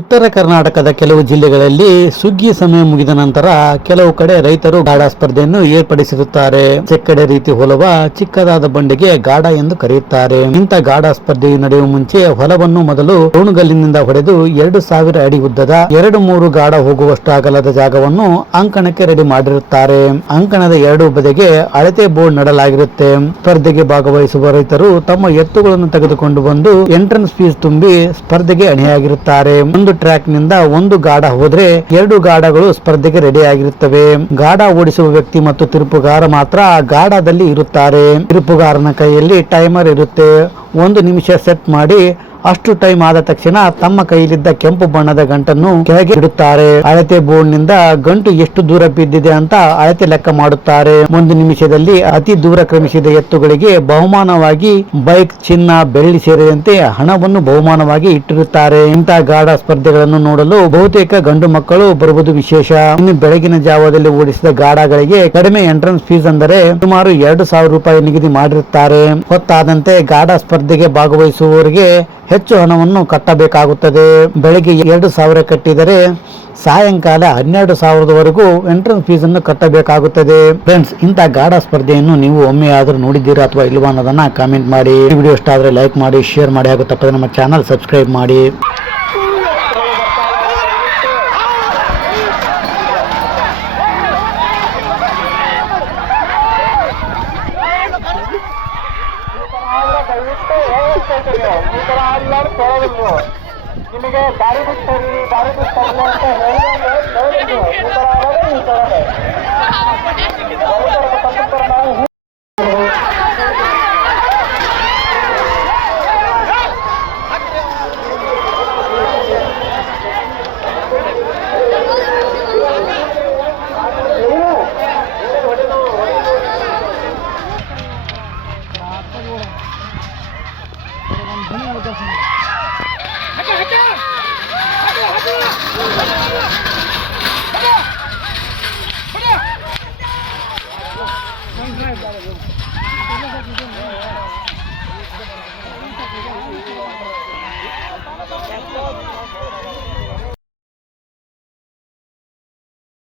ಉತ್ತರ ಕರ್ನಾಟಕದ ಕೆಲವು ಜಿಲ್ಲೆಗಳಲ್ಲಿ ಸುಗ್ಗಿ ಸಮಯ ಮುಗಿದ ನಂತರ ಕೆಲವು ಕಡೆ ರೈತರು ಗಾಡ ಸ್ಪರ್ಧೆಯನ್ನು ಏರ್ಪಡಿಸಿರುತ್ತಾರೆ. ಚೆಕ್ಕಡೆ ರೀತಿ ಹೊಲವ ಚಿಕ್ಕದಾದ ಬಂಡೆಗೆ ಗಾಡ ಎಂದು ಕರೆಯುತ್ತಾರೆ. ಇಂಥ ಗಾಡ ಸ್ಪರ್ಧೆಯು ನಡೆಯುವ ಮುಂಚೆ ಹೊಲವನ್ನು ಮೊದಲು ರೋಣುಗಲ್ಲಿನಿಂದ ಹೊಡೆದು 2000 ಅಡಿ ಉದ್ದದ 2-3 ಗಾಡ ಹೋಗುವಷ್ಟು ಅಗಲದ ಜಾಗವನ್ನು ಅಂಕಣಕ್ಕೆ ರೆಡಿ ಮಾಡಿರುತ್ತಾರೆ. ಅಂಕಣದ ಎರಡು ಬದಿಗೆ ಅಳತೆ ಬೋರ್ಡ್ ನೆಡಲಾಗಿರುತ್ತೆ. ಸ್ಪರ್ಧೆಗೆ ಭಾಗವಹಿಸುವ ರೈತರು ತಮ್ಮ ಎತ್ತುಗಳನ್ನು ತೆಗೆದುಕೊಂಡು ಬಂದು ಎಂಟ್ರನ್ಸ್ ಫೀಸ್ ತುಂಬಿ ಸ್ಪರ್ಧೆಗೆ ಅಣಿಯಾಗಿರುತ್ತಾರೆ. ಒಂದು ಟ್ರ್ಯಾಕ್ ನಿಂದ ಒಂದು ಗಾಡ ಹೋದ್ರೆ 2 ಗಾಡಗಳು ಸ್ಪರ್ಧೆಗೆ ರೆಡಿ ಆಗಿರುತ್ತವೆ. ಗಾಡ ಓಡಿಸುವ ವ್ಯಕ್ತಿ ಮತ್ತು ತಿರುಪುಗಾರ ಮಾತ್ರ ಗಾಡದಲ್ಲಿ ಇರುತ್ತಾರೆ. ತಿರುಪುಗಾರನ ಕೈಯಲ್ಲಿ ಟೈಮರ್ ಇರುತ್ತೆ. 1 ನಿಮಿಷ ಸೆಟ್ ಮಾಡಿ ಅಷ್ಟು ಟೈಮ್ ಆದ ತಕ್ಷಣ ತಮ್ಮ ಕೈಯಲ್ಲಿದ್ದ ಕೆಂಪು ಬಣ್ಣದ ಗಂಟನ್ನು ಕೆಳಗೆ ಇಡುತ್ತಾರೆ. ಅಳತೆ ಬೋರ್ಡ್ ನಿಂದ ಗಂಟು ಎಷ್ಟು ದೂರ ಬಿದ್ದಿದೆ ಅಂತ ಅಳತೆ ಲೆಕ್ಕ ಮಾಡುತ್ತಾರೆ. 1 ನಿಮಿಷದಲ್ಲಿ ಅತಿ ದೂರ ಕ್ರಮಿಸಿದ ಎತ್ತುಗಳಿಗೆ ಬಹುಮಾನವಾಗಿ ಬೈಕ್, ಚಿನ್ನ, ಬೆಳ್ಳಿ ಸೇರಿದಂತೆ ಹಣವನ್ನು ಬಹುಮಾನವಾಗಿ ಇಟ್ಟಿರುತ್ತಾರೆ. ಇಂತಹ ಗಾಡ ಸ್ಪರ್ಧೆಗಳನ್ನು ನೋಡಲು ಬಹುತೇಕ ಗಂಡು ಮಕ್ಕಳು ಬರುವುದು ವಿಶೇಷ. ಇನ್ನು ಬೆಳಗಿನ ಜಾವದಲ್ಲಿ ಓಡಿಸಿದ ಗಾಡಗಳಿಗೆ ಕಡಿಮೆ ಎಂಟ್ರನ್ಸ್ ಫೀಸ್ ಅಂದರೆ ಸುಮಾರು 2000 ರೂಪಾಯಿ ನಿಗದಿ ಮಾಡಿರುತ್ತಾರೆ. ಹೊತ್ತಾದಂತೆ ಗಾಡ ಸ್ಪರ್ಧೆಗೆ ಭಾಗವಹಿಸುವವರಿಗೆ ಹೆಚ್ಚು ಹಣವನ್ನು ಕಟ್ಟಬೇಕಾಗುತ್ತದೆ. ಬೆಳಗ್ಗೆ 2000 ಕಟ್ಟಿದರೆ ಸಾಯಂಕಾಲ 12,000ವರೆಗೂ ಎಂಟ್ರನ್ಸ್ ಫೀಸ್ ಅನ್ನು ಕಟ್ಟಬೇಕಾಗುತ್ತದೆ. ಫ್ರೆಂಡ್ಸ್, ಇಂಥ ಗಾಡ ಸ್ಪರ್ಧೆಯನ್ನು ನೀವು ಒಮ್ಮೆ ಆದರೂ ನೋಡಿದ್ದೀರಾ ಅಥವಾ ಇಲ್ವಾ ಅನ್ನೋದನ್ನ ಕಾಮೆಂಟ್ ಮಾಡಿ. ಈ ವಿಡಿಯೋ ಇಷ್ಟ ಆದರೆ ಲೈಕ್ ಮಾಡಿ, ಶೇರ್ ಮಾಡಿ, ಹಾಗೂ ತಪ್ಪದೆ ನಮ್ಮ ಚಾನಲ್ ಸಬ್ಸ್ಕ್ರೈಬ್ ಮಾಡಿ. ನಿಮಗೆ ದಾರಿ ಬಿಟ್ಟು ಅಂತ ಹೇಳಿದ್ರೆ